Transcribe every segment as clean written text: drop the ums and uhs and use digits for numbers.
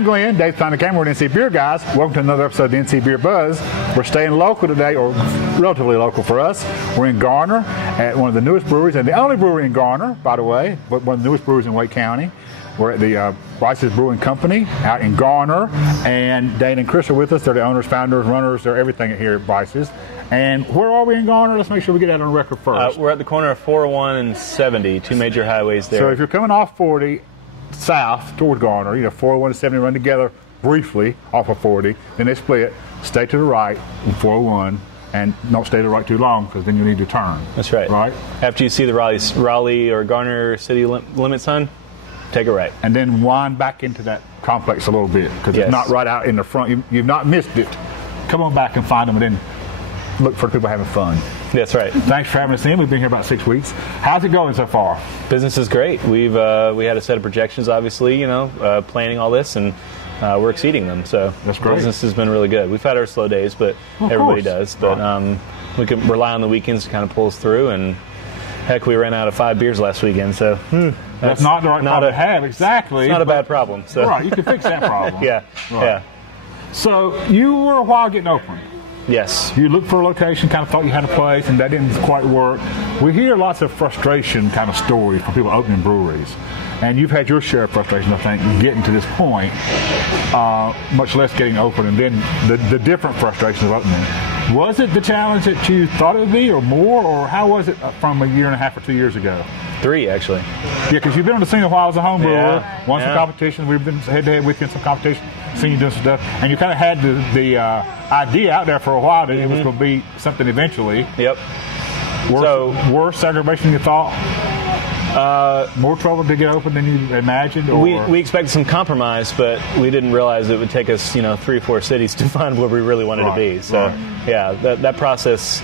I'm Glenn, Dave's behind the camera with NC Beer Guys. Welcome to another episode of the NC Beer Buzz. We're staying local today, or relatively local for us. We're in Garner at one of the newest breweries, and the only brewery in Garner, by the way, but one of the newest breweries in Wake County. We're at the Brice's Brewing Company out in Garner, and Dana and Kris are with us. They're the owners, founders, runners, they're everything here at Brice's. And where are we in Garner? Let's make sure we get that on record first. We're at the corner of 401 and 70, two major highways there. So if you're coming off 40 south toward Garner, 401 and 70 run together briefly off of 40, then they split, stay to the right in 401, and don't stay to the right too long because then you need to turn. That's right. Right? After you see the Raleigh or Garner city limit sign, take a right. And then wind back into that complex a little bit because it's not right out in the front. You've not missed it. Come on back and find them, and then look for the people having fun. That's right. Thanks for having us in. We've been here about 6 weeks. How's it going so far? Business is great. We had a set of projections, obviously, planning all this, and we're exceeding them. So that's great. Business has been really good. We've had our slow days, but everybody does. But we can rely on the weekends to kind of pull us through. And heck, we ran out of 5 beers last weekend. So that's not the right problem to have. Exactly. It's not a bad problem. So. Right. You can fix that problem. Yeah. Right. Yeah. So you were a while getting open. Yes. You looked for a location, kind of thought you had a place, and that didn't quite work. We hear lots of frustration kind of stories from people opening breweries. And you've had your share of frustration, I think, getting to this point, much less getting open, and then the different frustrations of opening. Was it the challenge that you thought it would be, or more, or how was it from a year and a half or 2 years ago? 3, actually. Yeah, because you've been on the scene a while as a home brewer, won some competitions, we've been head-to-head with you in some competition, seen you doing some stuff, and you kind of had the idea out there for a while that it was going to be something eventually. Yep. Worse aggravation than you thought? More trouble to get open than you imagined? Or? We expected some compromise, but we didn't realize it would take us, 3 or 4 cities to find where we really wanted to be. So, that process,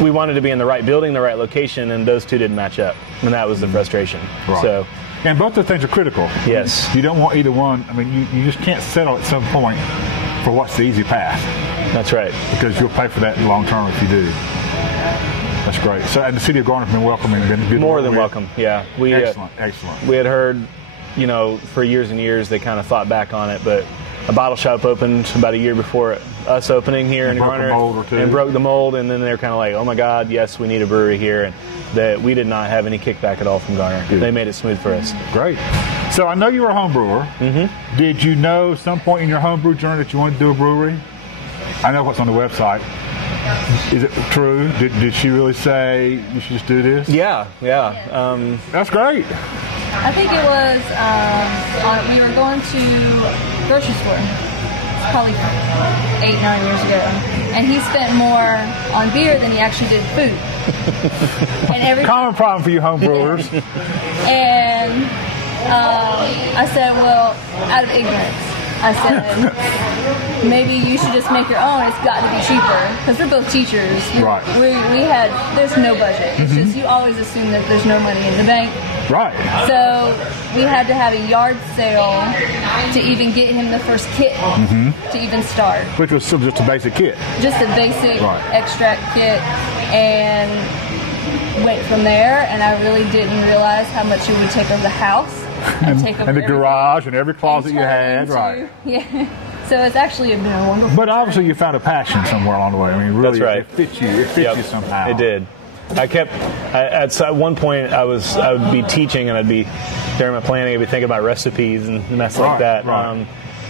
we wanted to be in the right building, the right location, and those two didn't match up, and that was the frustration. Right. So, and both the things are critical. Yes. You don't want either one. I mean, you just can't settle at some point for what's the easy path. That's right. Because you'll pay for that long term if you do. That's great. So, and the city of Garner has been welcoming. More than welcome. Yeah. Excellent. We had heard, for years and years they kind of fought back on it, but a bottle shop opened about a year before us opening here in Garner and broke the mold, and then they're kind of like, oh my God, yes, we need a brewery here, and that we did not have any kickback at all from Garner. Good. They made it smooth for us. Great. So I know you were a home brewer. Mm-hmm. Did you know some point in your homebrew journey that you wanted to do a brewery? I know what's on the website. Is it true? Did she really say you should just do this? Yeah. That's great. I think it was, we were going to grocery store, probably 8-9 years ago, and he spent more on beer than he actually did food. And common problem for you home brewers. And I said, well, out of ignorance, I said, maybe you should just make your own. It's got to be cheaper because we're both teachers. Right. There's no budget. It's just you always assume that there's no money in the bank. Right. So we had to have a yard sale to even get him the first kit to even start. Which was still just a basic kit. Just a basic extract kit, and went from there. And I really didn't realize how much it would take over the house. And the garage and every closet you had, right? Yeah. So it's actually been a wonderful. But obviously you found a passion somewhere along the way. I mean, really, that's right. It fits you. It fits you somehow. It did. At one point I would be teaching, and during my planning I'd be thinking about recipes and mess like that. Right.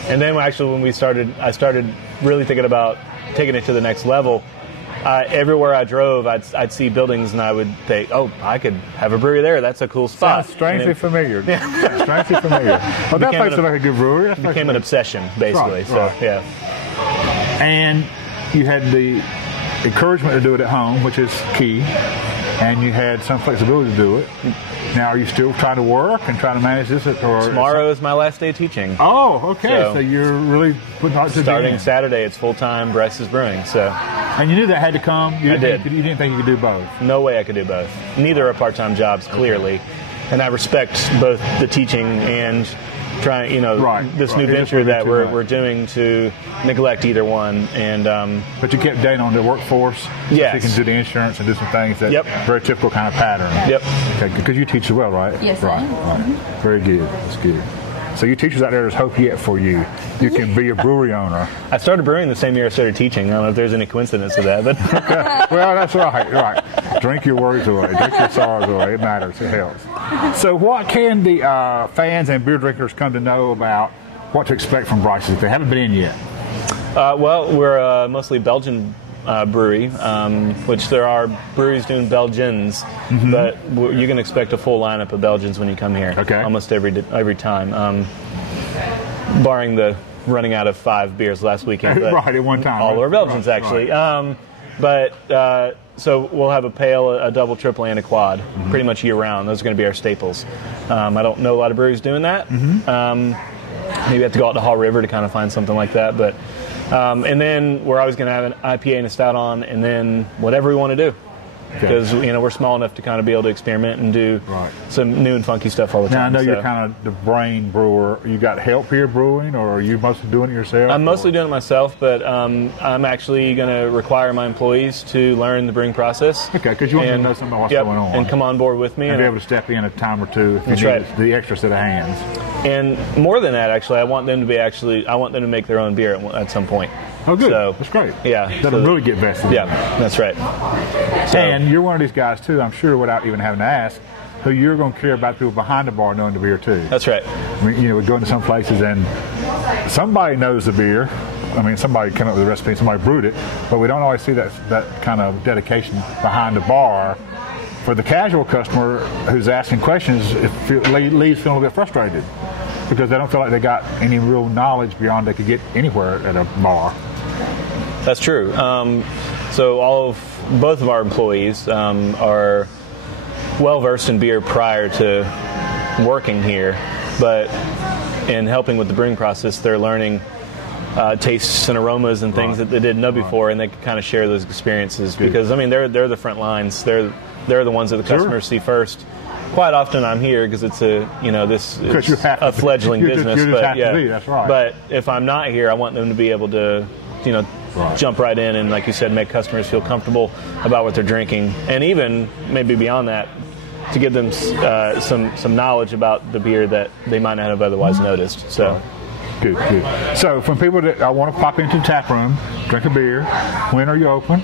And then actually when I started really thinking about taking it to the next level. Everywhere I drove, I'd see buildings, and I would think, "Oh, I could have a brewery there. That's a cool spot." Sounds strangely familiar. Strangely familiar. Well, that place looks like a good brewery. It became an obsession, basically. Yeah. And you had the encouragement to do it at home, which is key, and you had some flexibility to do it. Now, are you still trying to work and trying to manage this? Tomorrow is my last day teaching. Oh, okay. So you're really putting hard to starting Saturday. It's full-time Brice's Brewing. So. And you knew that had to come? I did. You didn't think you could do both? No way I could do both. Neither are part-time jobs, clearly. And I respect both the teaching and trying, this new venture that we're doing to neglect either one. And but you kept Dana on the workforce. Yes. So you can do the insurance and do some things that very typical kind of pattern. Yep. Okay, because you teach as well, right? Yes. Right. Very good. That's good. So you teachers out there, there's hope yet for you. You can be a brewery owner. I started brewing the same year I started teaching. I don't know if there's any coincidence to that, but well, that's right. Drink your worries away. Drink your sorrows away. It matters. It helps. So what can the fans and beer drinkers come to know about what to expect from Brice if they haven't been in yet? Well, we're mostly Belgian brewery, which there are breweries doing Belgians, but you can expect a full lineup of Belgians when you come here. Okay. Almost every time, barring the running out of 5 beers last weekend. But right, at one time. All our Belgians, actually. Right. So we'll have a pale, a double, triple, and a quad pretty much year-round. Those are going to be our staples. I don't know a lot of breweries doing that. Maybe you have to go out to Haw River to kind of find something like that. But and then we're always going to have an IPA and a stout on, and then whatever we want to do. Because we're small enough to kind of be able to experiment and do some new and funky stuff all the time. Now, I know you're kind of the brain brewer. You got help here brewing, or are you mostly doing it yourself? I'm mostly doing it myself, but I'm actually going to require my employees to learn the brewing process. Okay, because you want to know something about what's going on. And come on board with me. And be able to step in a time or two if you need the extra set of hands. And more than that, actually, I want them to make their own beer at some point. Oh, good. So, that's great. Yeah. That'll really get vested. Yeah, that's right. So, and you're one of these guys, too, I'm sure, without even having to ask, who you're going to care about people behind the bar knowing the beer, too. That's right. I mean, we go into some places and somebody knows the beer. I mean, somebody came up with the recipe, somebody brewed it, but we don't always see that kind of dedication behind the bar. For the casual customer who's asking questions, it leaves feeling a bit frustrated because they don't feel like they got any real knowledge beyond they could get anywhere at a bar. That's true. So both of our employees are well versed in beer prior to working here, but in helping with the brewing process, they're learning tastes and aromas and things that they didn't know before, and they can kind of share those experiences because they're the front lines. They're the ones that the customers see first. Quite often I'm here because it's a fledgling business. That's right. But if I'm not here, I want them to be able to jump right in and, like you said, make customers feel comfortable about what they're drinking, and even maybe beyond that, to give them some knowledge about the beer that they might not have otherwise noticed. So. Good. So, from people that want to pop into the tap room, drink a beer, when are you open?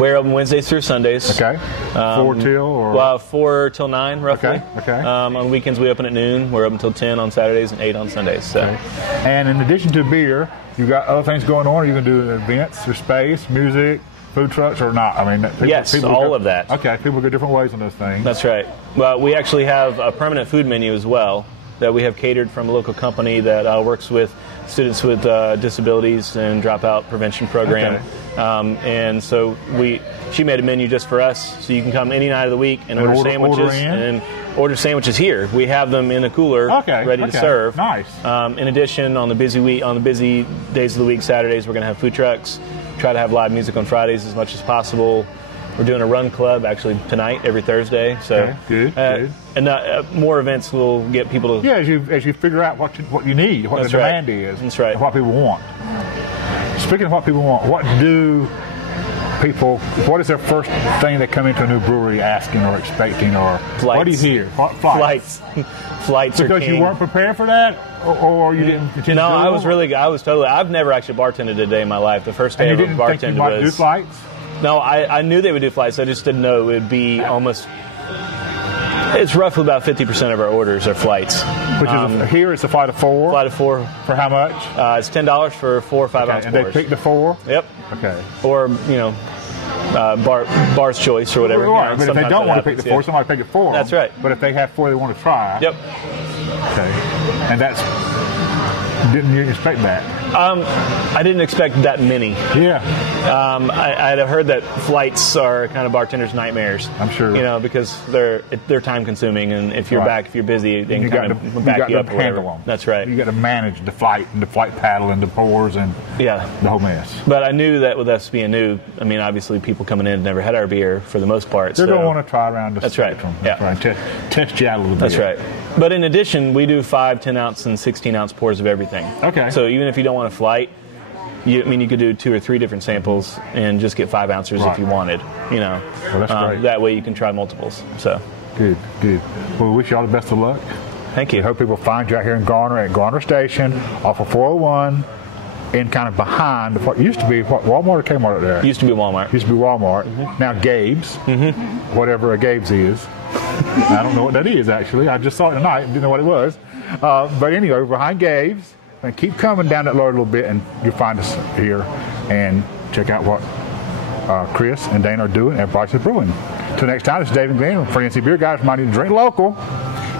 We're open Wednesdays through Sundays. Okay. 4 till or? Well, 4 till 9 roughly. Okay. On weekends we open at noon. We're open till 10 on Saturdays and 8 on Sundays. So. Okay. And in addition to beer, you got other things going on. Are you going to do events or space, music, food trucks, or not? I mean, people all of that. Okay. People go different ways on those things. That's right. Well, we actually have a permanent food menu as well that we have catered from a local company that works with students with disabilities and dropout prevention program. Okay. And so she made a menu just for us, so you can come any night of the week and order sandwiches and order sandwiches here. We have them in a cooler, ready to serve. Nice. In addition, on the busy days of the week, Saturdays, we're going to have food trucks. Try to have live music on Fridays as much as possible. We're doing a run club actually tonight, every Thursday. So good. And more events will get people to. Yeah, as you figure out what you need, what the demand is, that's right, and what people want. Speaking of what people want, what is their first thing they come into a new brewery asking or expecting, or flights. What do you hear? Flights are because king. You weren't prepared for that, or you didn't continue? No, I've never actually bartended a day in my life. The first day I ever bartended was. Do flights? No, I knew they would do flights. I just didn't know it would be almost. It's roughly about 50% of our orders are flights. Which is here it's a flight of 4. Flight of 4 for how much? It's $10 for 4 or 5 ounce and pours. They pick the 4. Yep. Okay. Or bar's choice or whatever. Right, but if they don't want to pick the 4, somebody pick it for them. That's right. But if they have 4 they want to try. Yep. Okay. And didn't you expect that? I didn't expect that many. Yeah. I had heard that flights are kind of bartenders' nightmares. I'm sure. Because they're time consuming, and if you're if you're busy, they can kind of back you up or whatever. Them. That's right. You got to manage the flight and the flight paddle and the pours and the whole mess. But I knew that with us being new, I mean, obviously people coming in never had our beer for the most part. They're going to want to try around the spectrum. Right. Test you out a little bit. That's right. But in addition, we do 5, 10-ounce, and 16-ounce pours of everything. Okay. So even if you don't want to flight, you could do 2 or 3 different samples and just get 5 ounces if you wanted. Well, that's great. That way you can try multiples. So good. Well, we wish you all the best of luck. Thank you. I hope people find you out here in Garner at Garner Station off of 401 and kind of behind what used to be Walmart or Kmart up there? Used to be Walmart. Used to be Walmart. Now Gabe's, whatever a Gabe's is. I don't know what that is actually. I just saw it tonight and didn't know what it was. But anyway, behind Gabe's, and keep coming down that road a little bit and you'll find us here and check out what Kris and Dana are doing at Brice's Brewing. Till next time, this is Dave and Glenn for NC Beer Guys, reminding you to drink local.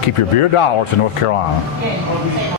Keep your beer dollars in North Carolina.